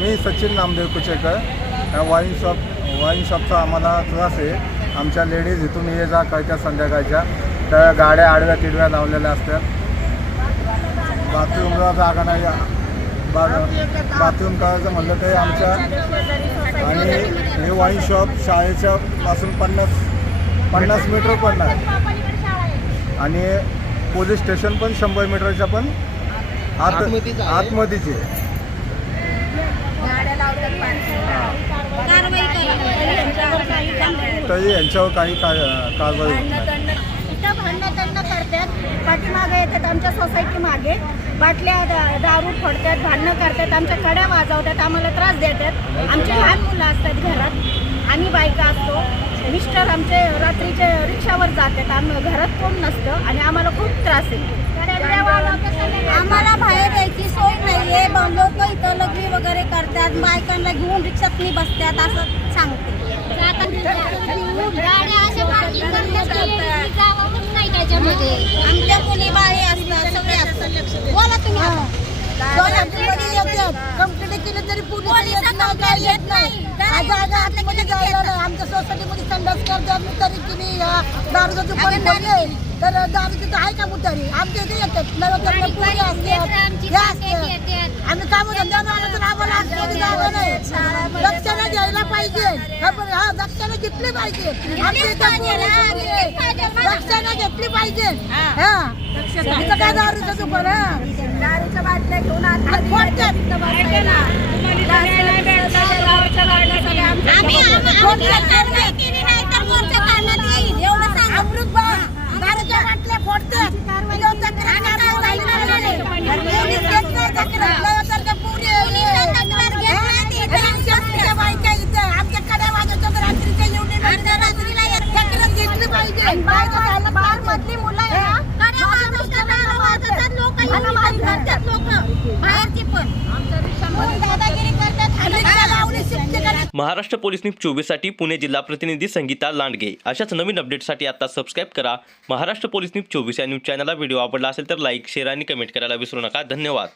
मी सचिन नामदेव कुचेकर. या wine shop wine शॉपचा आम्हाला त्रास आहे. आमच्या लेडीज इथून ये जा करतात संध्याकाळच्या. तर गाड्या आडव्या तिडव्या लावलेल्या असतात. बाथरूमला जागा नाही. बा बाथरूम करायचं म्हणलं तर आमच्या आणि हे वाईन शॉप शाळेच्या पासून पन्नास पन्नास मीटर पण नाही. आणि पोलीस स्टेशन पण शंभर मीटरच्या पण आत आतमध्येच आहे. आतमध्येच आहे कारवाई करा तरी यांच्यावर काही का कारवाई इथं भांडणं त्यांना करतात. पाठीमागे येतात आमच्या सोसायटी मागे. बाटल्या दारू फोडतात भांडणं करतात आमच्या कड्या वाजवतात आम्हाला त्रास देतात. आमची लहान मुलं असतात घरात. आम्ही बायका असतो. मिस्टर आमचे रात्रीचे रिक्षावर जातात. आम्ही घरात कोण नसतं आणि आम्हाला खूप त्रास येतो करतात बायकांना घेऊन रिक्षात बसतात असं सांगते. आमच्या मुली बाळे असतात सगळे असतात. बोला तुम्ही. केली तरी पोलीस येत नाही नाही नाही. आमच्या सोसायटीमध्ये संडास करतात दारूचं दुकान पडले तर दारू तिथं आहे का मुतारी? आमच्या इथे येतात. पुरी हे आम्ही तर आम्हाला नाही. दक्षिणा घ्यायला पाहिजे. हा हा दक्षिणा घेतली पाहिजे. आमच्या इथं. दक्षिणा घेतली पाहिजे. हा. काय दारूचं दुकान हा? दारूच्या बाटल्या घेऊन. आम्ही आम्ही कारवाई केली नाही तर मोर्चा काढण्यात येईल एवढं सांगा अमृत बाग दारूच्या बाटल्या फोडतात त्याच्यावर तक्रार कारवाई झाली नाही. पोलीस घेत नाही तक्रार. लगातार त्या पोरी पोलिसांना तक्रार घेत नाही. हा? आणि शेतकऱ्या बायका इथं आमच्या कड्या वाजवतात रात्रीच्या येऊन अर्ध्या रात्रीला येतात. तक्रार घेतली पाहिजे बायका जायला पाहिजे. मधली मुलं आहे ना, गाड्या वाजवतात, दारू वाजवतात, लोकं येऊन बंद करतात लोकं. बाहेरची पण म्हणून दादागिरी करतात आणि रिक्षा लावली शिफ्ट करायची. महाराष्ट्र पोलीस न्यूज चोवीससाठी पुणे जिल्हा प्रतिनिधी संगीता लांडगे. अशाच नवीन अपडेटसाठी आता सबस्क्राईब करा. महाराष्ट्र पोलीस न्यूज चोवीस या न्यूज चॅनलला व्हिडिओ आवडला असेल तर लाईक शेअर आणि कमेंट करायला विसरू नका. धन्यवाद.